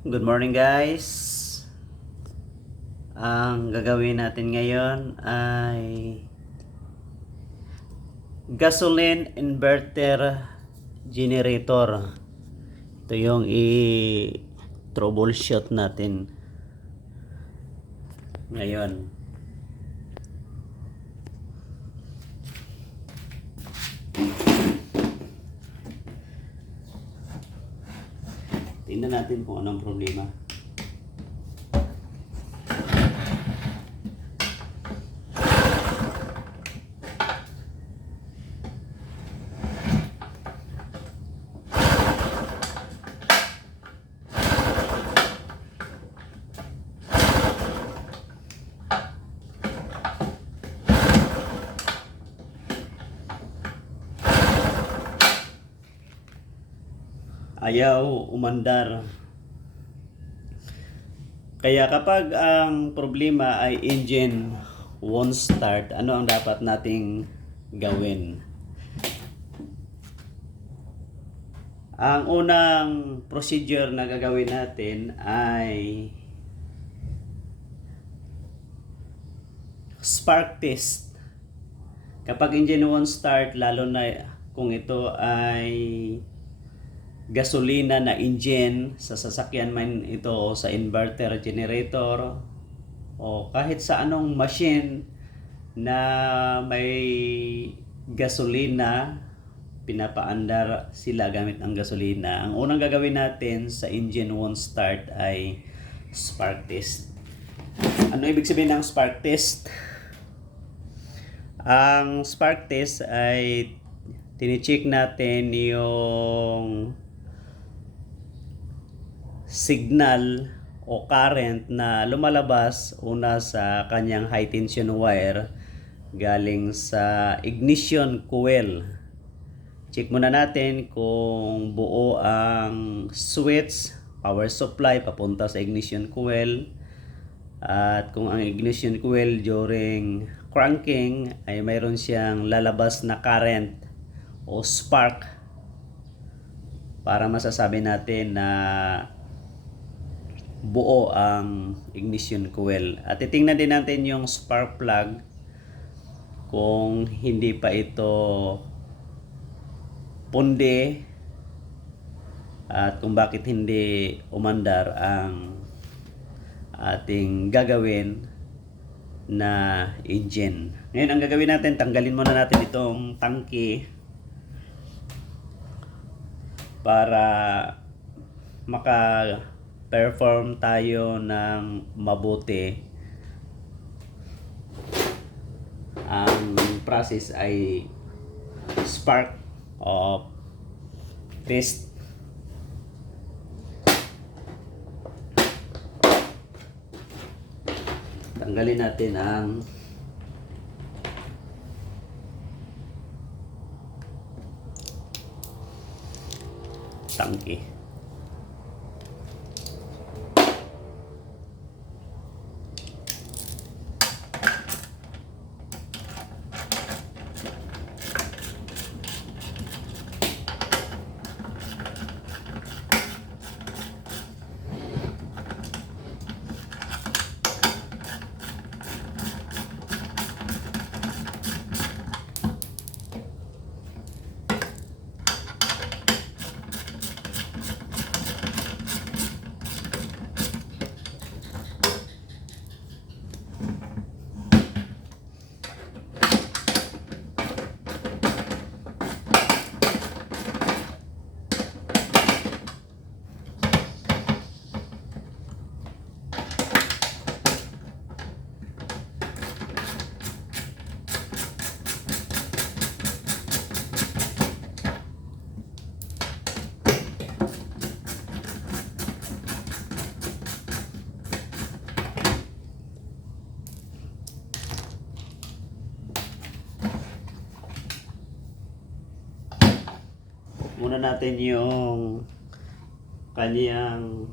Good morning guys. Ang gagawin natin ngayon ay gasoline inverter generator. Ito yung i-troubleshoot natin ngayon. Tingnan natin kung anong problema. Ayaw umandar. Kaya kapag ang problema ay engine won't start, ano ang dapat nating gawin? Ang unang procedure na gagawin natin ay spark test. Kapag engine won't start, lalo na kung ito ay gasolina na engine, sa sasakyan man ito o sa inverter generator o kahit sa anong machine na may gasolina, pinapaandar sila gamit ang gasolina. Ang unang gagawin natin sa engine won't start ay spark test. Ano ibig sabihin ng spark test? Ang spark test ay tinicheck natin yung signal o current na lumalabas una sa kanyang high tension wire galing sa ignition coil. Check muna natin kung buo ang switch, power supply papunta sa ignition coil, at kung ang ignition coil during cranking ay mayroon siyang lalabas na current o spark, para masasabi natin na buo ang ignition coil. At titingnan din natin yung spark plug kung hindi pa ito punde at kung bakit hindi umandar ang ating gagawin na engine. Ngayon ang gagawin natin, tanggalin muna natin itong tangke para maka-perform tayo ng mabuti. Ang process ay spark o test. Tanggalin natin ang tangke. Muna natin yung kanyang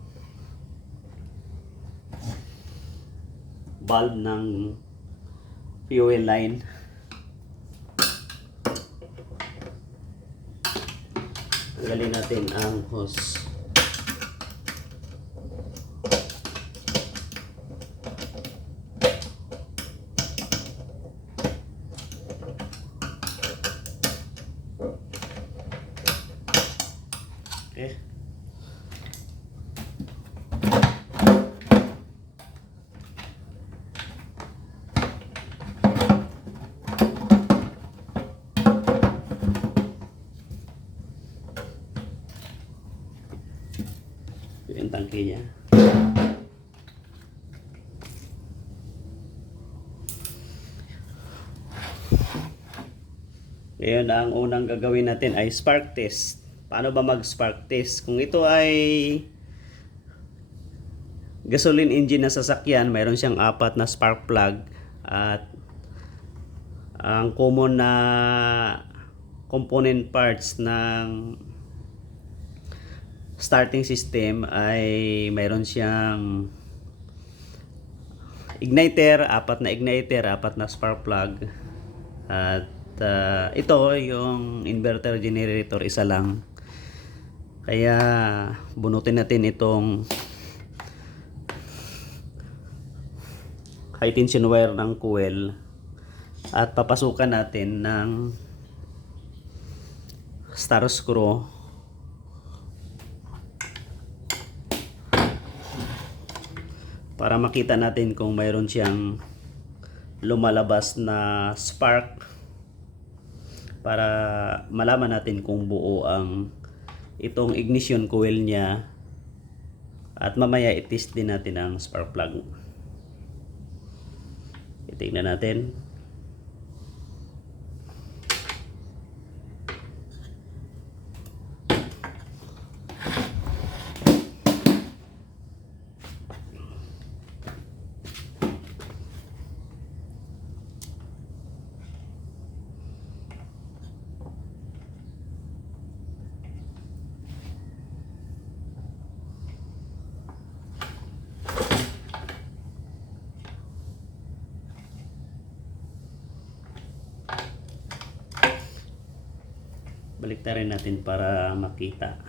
valve ng fuel line. Tanggalin natin ang hose. Ito yung tangke niya. Ngayon, ang unang gagawin natin ay spark test. Paano ba mag-spark test? Kung ito ay gasoline engine na sasakyan, mayroon siyang 4 na spark plug at ang common na component parts ng starting system ay mayroon siyang igniter, 4 na igniter, 4 na spark plug at ito yung inverter generator, isa lang. Kaya bunutin natin itong high tension wire ng coil at papasukan natin ng star screw para makita natin kung mayroon siyang lumalabas na spark, para malaman natin kung buo ang itong ignition coil niya, at mamaya i-test din natin ang spark plug. Tingnan natin. Baliktarin natin para makita.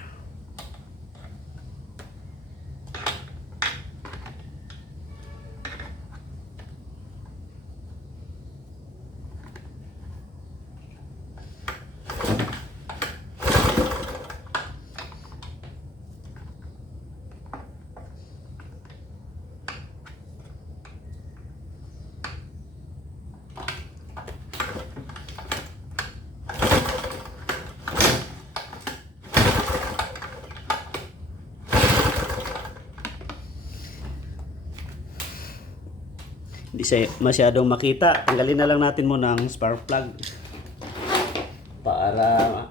Hindi siya masyadong makita. Tanggalin na lang natin muna ang spark plug para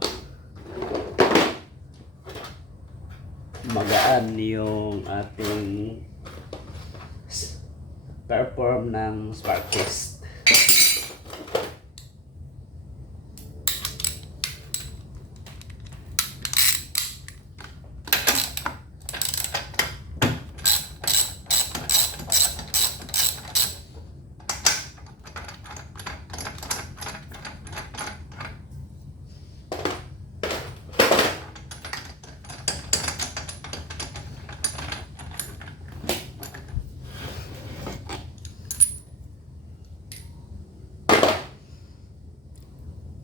magaan yung ating perform ng spark test.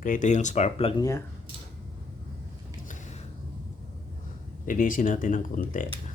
Okay, ito yung spark plug niya. Linisin natin ng konti.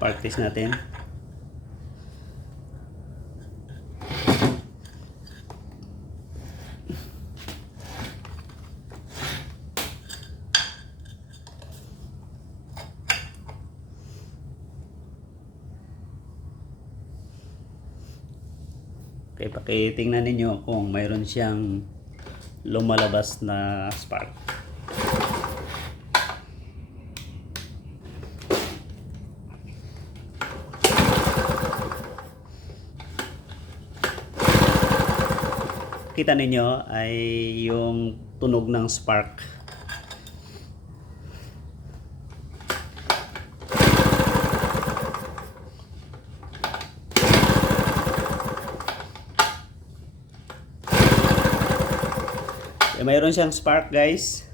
Spark test natin. Okay, pakitingnan ninyo kung mayroon siyang lumalabas na spark. makita ninyo ay yung tunog ng spark. Mayroon siyang spark, guys.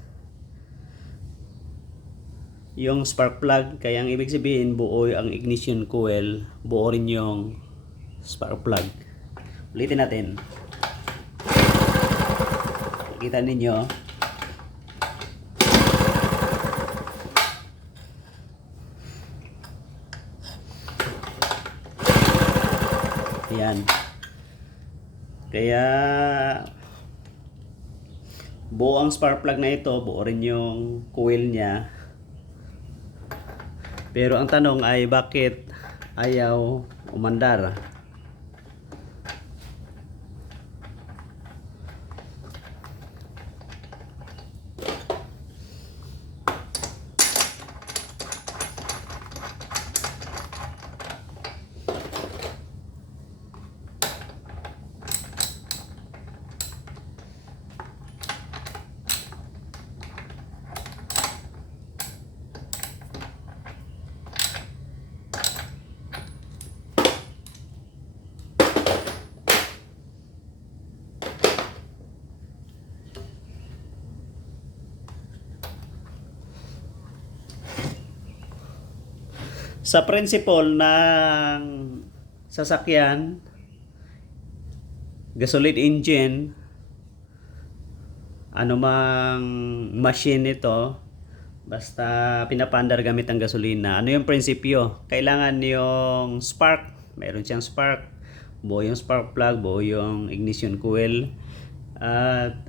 Yung spark plug, kaya ang ibig sabihin buo ang ignition coil, buo rin yung spark plug. Ulitin natin. Nakita ninyo. Ayan. Kaya buo ang spark plug na ito, buo rin yung coil niya. Pero ang tanong ay bakit ayaw umandar? Sa principle ng sasakyan, gasoline engine, anumang machine ito, basta pinapandar gamit ang gasolina. Ano yung prinsipyo? Kailangan yung spark, mayroon siyang spark, buo yung spark plug, buo yung ignition coil. At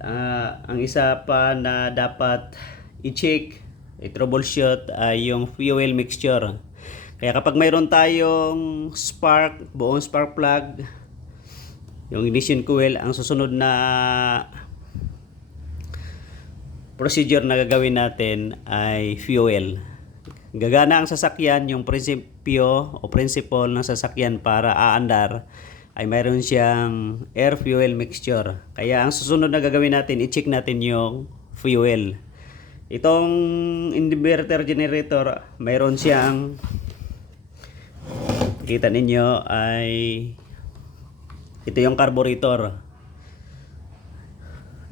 ang isa pa na dapat i-check, i-troubleshoot ay yung fuel mixture. Kaya kapag mayroon tayong spark, buong spark plug, yung ignition coil, ang susunod na procedure na gagawin natin ay fuel. Gagana ang sasakyan, yung prinsipyo o principle ng sasakyan para aandar ay mayroon siyang air fuel mixture. Kaya ang susunod na gagawin natin, i-check natin yung fuel. Itong inverter generator, mayroon siyang, kita ninyo ay ito yung carburetor.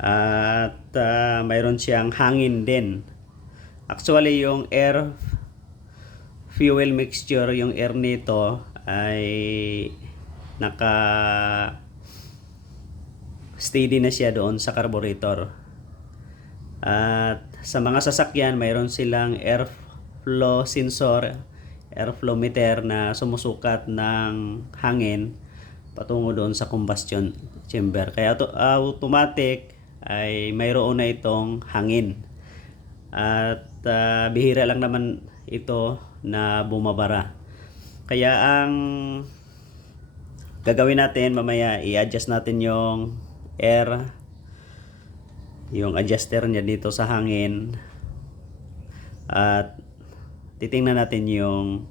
At mayroon siyang hangin din. Actually yung air fuel mixture, yung air nito ay naka steady na siya doon sa carburetor. At sa mga sasakyan mayroon silang air flow sensor, airflow meter na sumusukat ng hangin patungo doon sa combustion chamber. Kaya automatic ay mayroon na itong hangin. At bihira lang naman ito na bumabara. Kaya ang gagawin natin mamaya, i-adjust natin yung air, yung adjuster niya dito sa hangin. At titingnan natin yung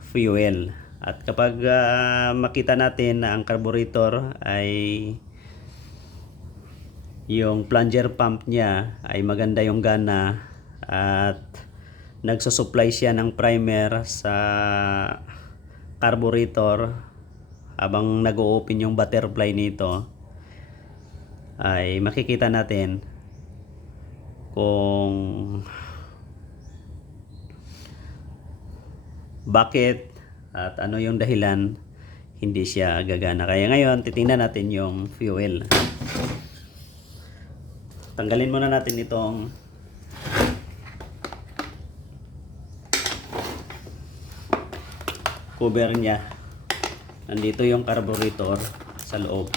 fuel. At kapag makita natin na ang carburetor ay yung plunger pump niya ay maganda yung gana at nagsusupply siya ng primer sa carburetor habang nag-o-open yung butterfly nito, ay makikita natin kung bakit at ano yung dahilan hindi siya gagana. Kaya ngayon titingnan natin yung fuel. Tanggalin muna natin itong cover niya. Nandito yung carburetor sa loob.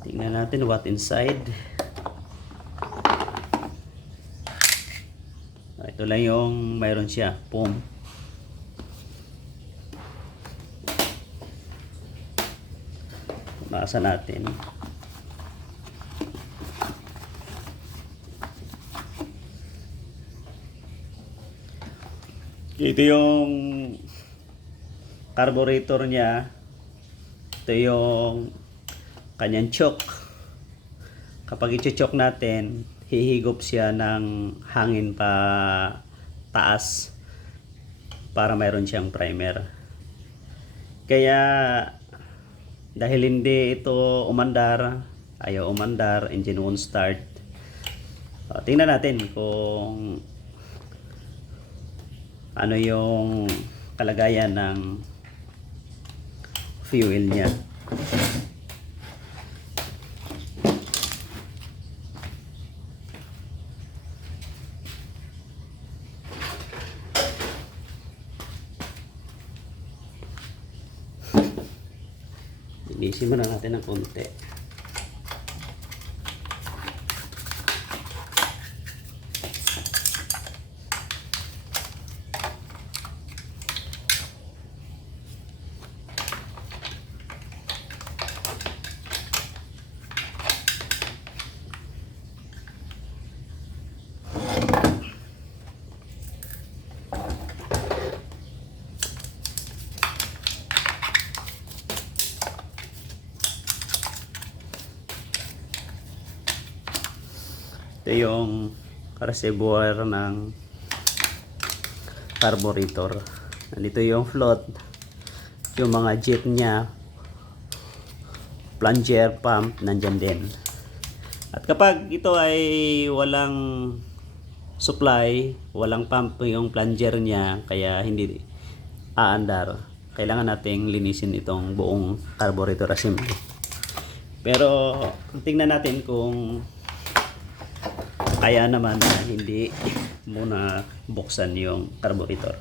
Tingnan natin what inside. Ito lang yung mayroon siya, foam. Punasan natin. Ito yung carburetor niya. Ito yung kanyang choke. Kapag i-choke natin, hihigop siya ng hangin pa taas para mayroon siyang primer. Kaya dahil hindi ito umandar, ayaw umandar, engine won't start. Tingnan natin kung ano yung kalagayan ng fuel niya. Linisin muna natin ng konti. Ito yung reservoir ng carburetor. Nandito yung float, yung mga jet niya, plunger, pump, nandyan din. At kapag ito ay walang supply, walang pump yung plunger niya, kaya hindi aandar, kailangan nating linisin itong buong carburetor assembly. Pero tingnan natin kung kaya naman na hindi muna buksan yung carburetor.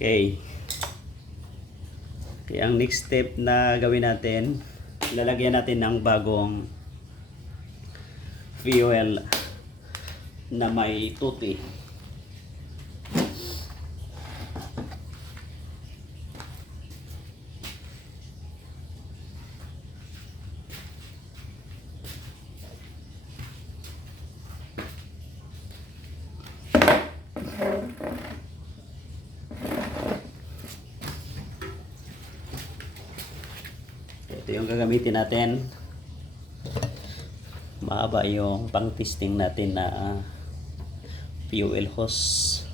Okay. Kaya ang next step na gawin natin, lalagyan natin ng bagong fuel na may tuti. Ito yung gagamitin natin. Mahaba yung pang testing natin na fuel hose.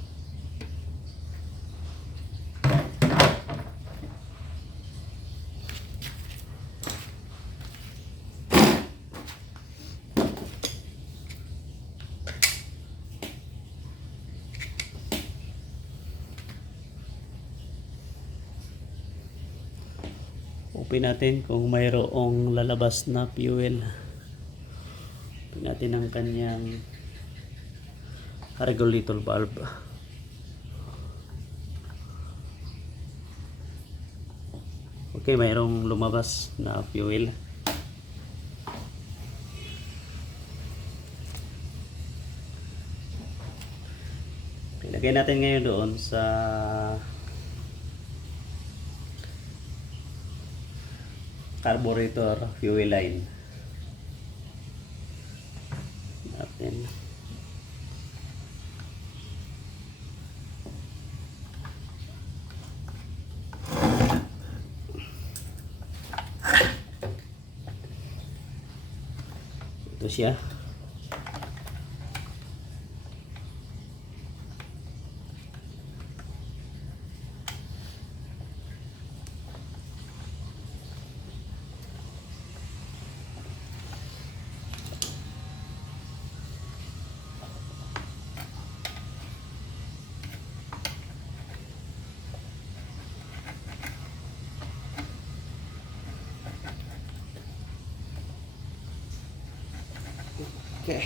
Open natin kung mayroong lalabas na fuel. Open natin ang kanyang regulator valve. Okay, mayroong lumabas na fuel. Ilagay natin ngayon doon sa carburetor fuel line natin. Ito siya. Okay.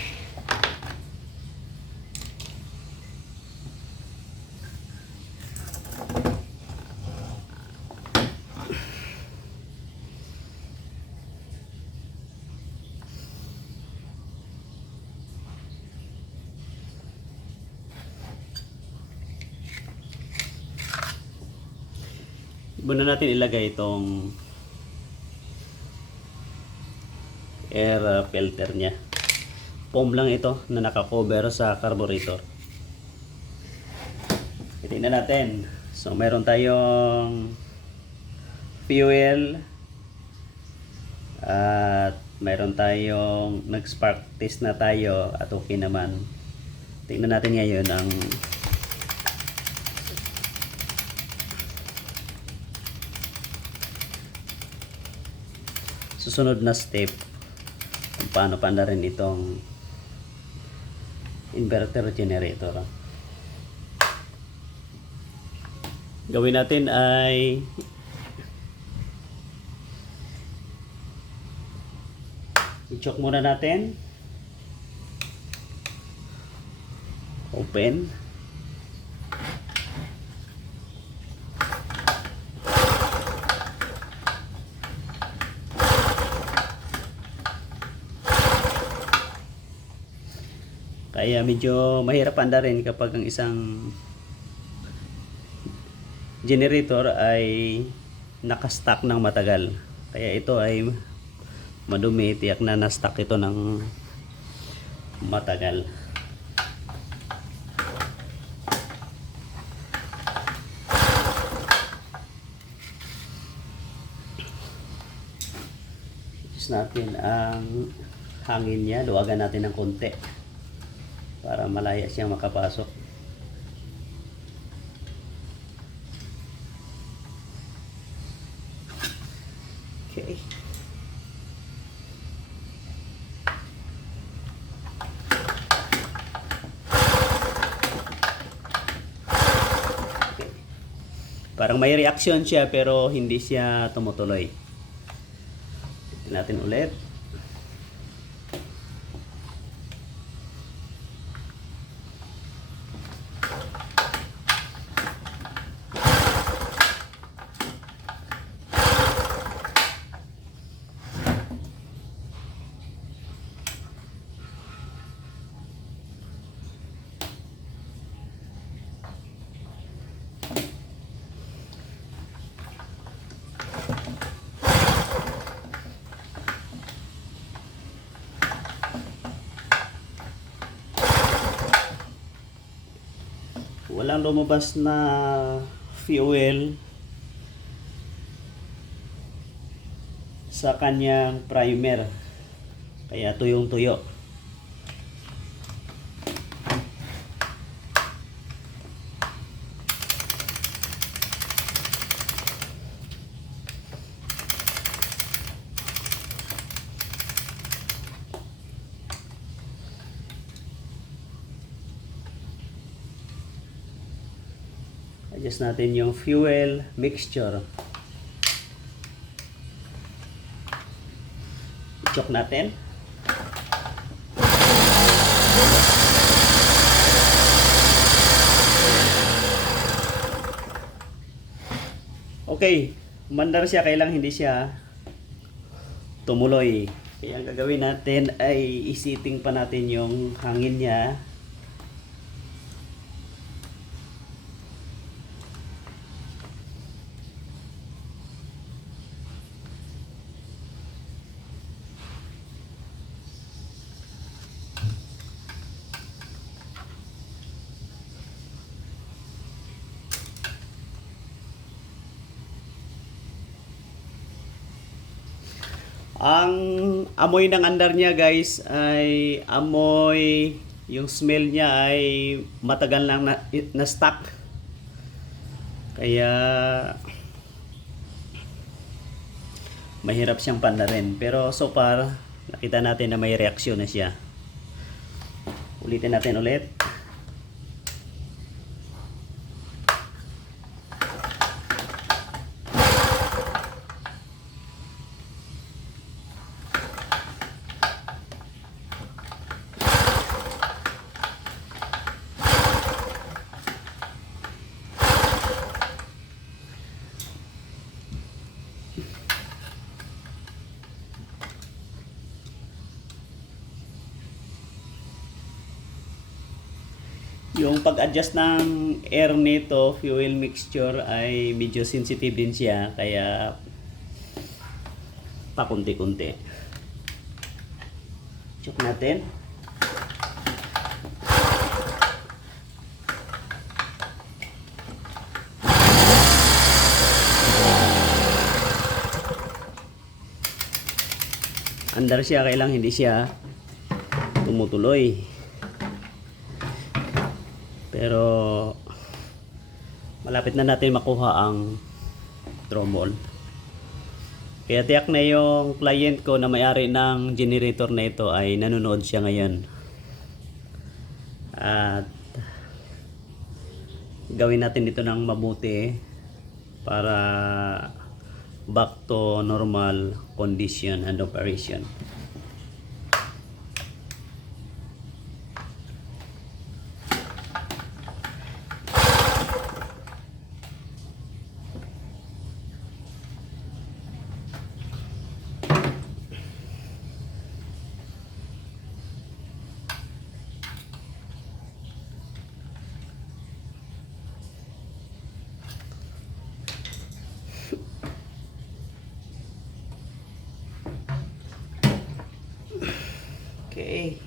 Muna natin ilagay itong air filter niya. Foam lang ito na nakakover sa carburetor. Tingnan natin. So meron tayong fuel at meron tayong nag-spark test na tayo at okay naman. Tingnan natin ngayon ang susunod na step kung paano paandarin itong inverter generator. Gawin natin ay i-choke muna natin. Open. Kaya medyo mahirap andarin kapag ang isang generator ay nakastock ng matagal. Kaya ito ay madumi, tiyak na na-stock ito ng matagal. Use natin ang hangin niya, luwagan natin ng konti para malaya siyang makapasok. Okay. Parang may reaction siya pero hindi siya tumutuloy. Tingnan natin ulit. Walang lumabas na fuel sa kanyang primer, kaya tuyong tuyo. Adjust natin yung fuel mixture. Choke natin. Okay, mandar siya, kailang hindi siya tumuloy. Kaya ang gagawin natin ay isiting pa natin yung hangin niya. Ang amoy ng andar niya guys ay amoy, yung smell niya ay matagal lang na stock. Kaya mahirap siyang pandarin. Pero so far, nakita natin na may reaksyon na siya. Ulitin natin ulit. Yung pag-adjust ng air nito, fuel mixture, ay medyo sensitive din siya. Kaya pakunti-kunti. Check natin. Andar siya, kailang hindi siya tumutuloy. Pero malapit na natin makuha ang throttle. Kaya tiyak na yung client ko na may-ari ng generator na ito ay nanonood siya ngayon. At gawin natin ito ng mabuti para back to normal condition and operation. Okay.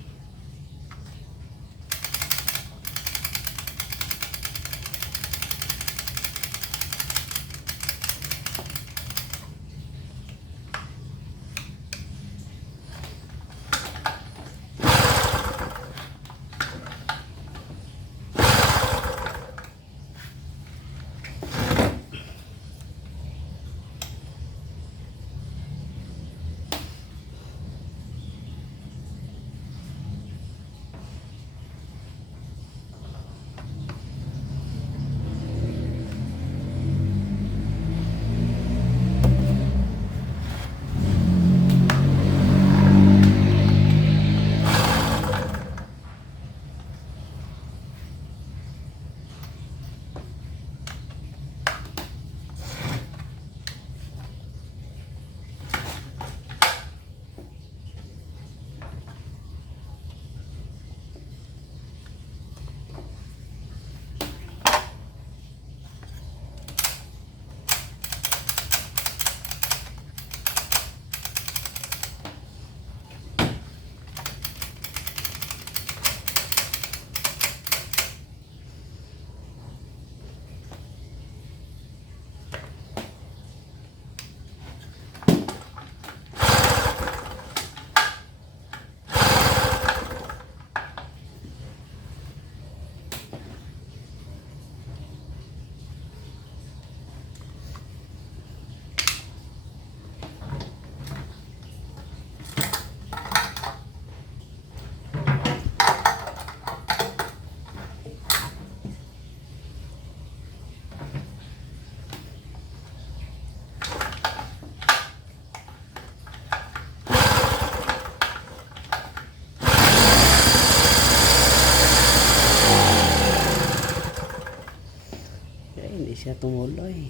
Hindi siya tumuloy.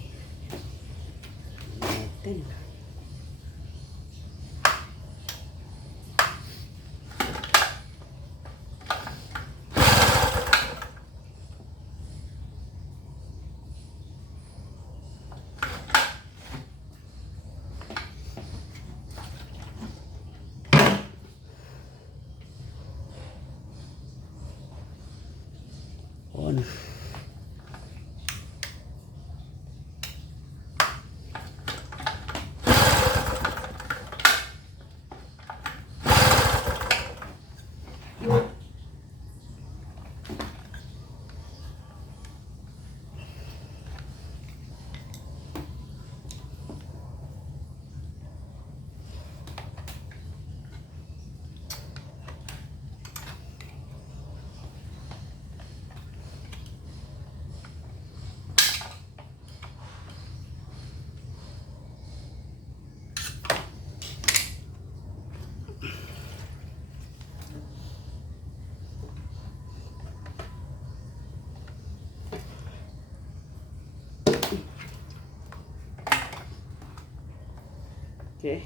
Natin. On. Okay.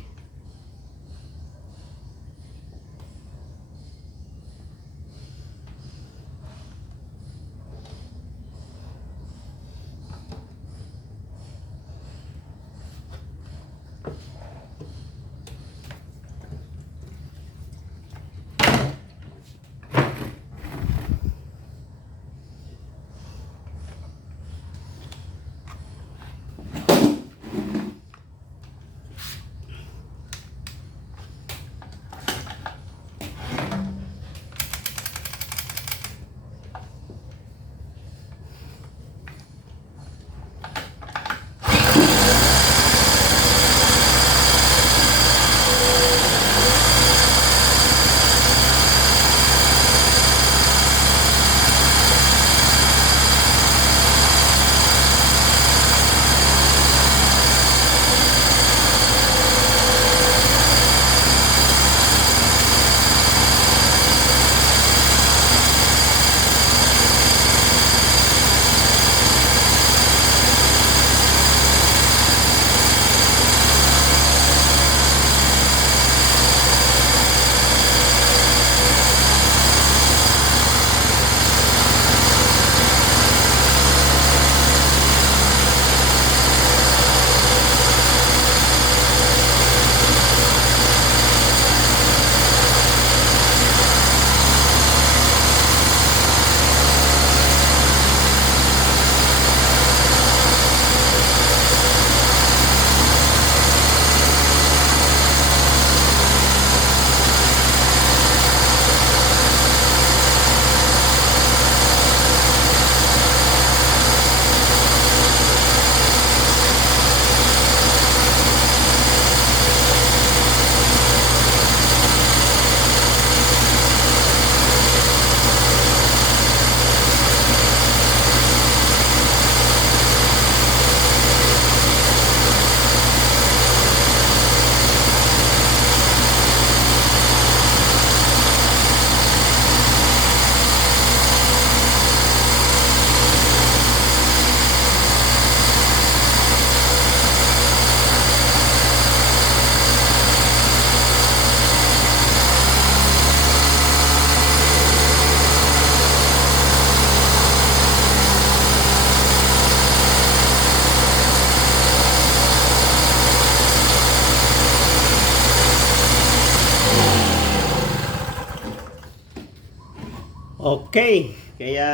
Okay, kaya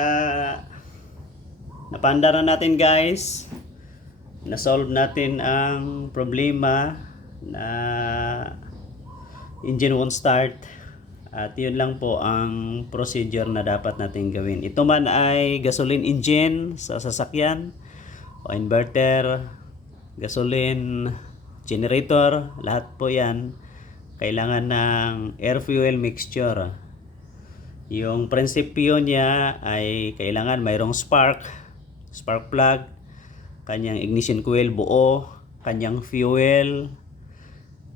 napanda na natin guys. Na-solve natin ang problema na engine won't start. At yun lang po ang procedure na dapat natin gawin. Ito man ay gasoline engine sa sasakyan o inverter, gasoline generator, lahat po yan kailangan ng air fuel mixture. Yung prinsipyo niya ay kailangan mayroong spark plug, kanyang ignition coil buo, kanyang fuel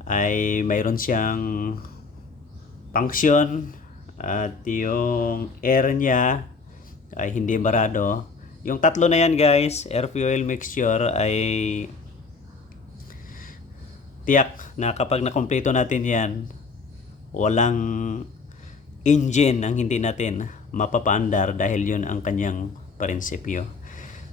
ay mayroon siyang function, at yung air niya ay hindi barado. Yung tatlo na yan guys, air fuel mixture, ay tiyak na kapag nakompleto natin yan, walang engine ang hindi natin mapapaandar dahil yun ang kanyang prinsipyo.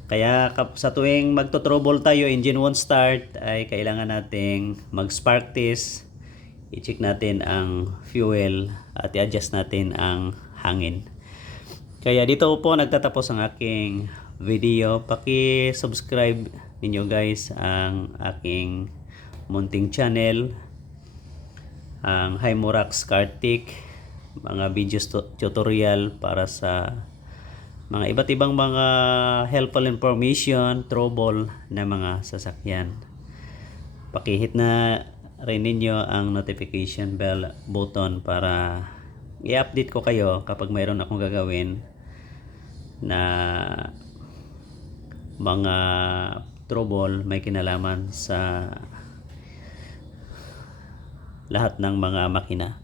Kaya sa tuwing magto-trouble tayo, engine won't start, ay kailangan nating mag-spark test, i-check natin ang fuel at i-adjust natin ang hangin. Kaya dito po nagtatapos ang aking video. Paki-subscribe ninyo guys ang aking munting channel, ang Hymurax Kartik, mga videos tutorial para sa mga iba't ibang mga helpful information, trouble na mga sasakyan. Pakihit na rin ninyo ang notification bell button para i-update ko kayo kapag mayroon akong gagawin na mga trouble may kinalaman sa lahat ng mga makina.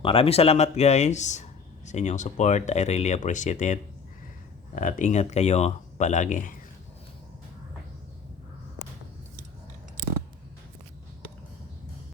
Maraming salamat guys sa inyong support. I really appreciate it. At ingat kayo palagi.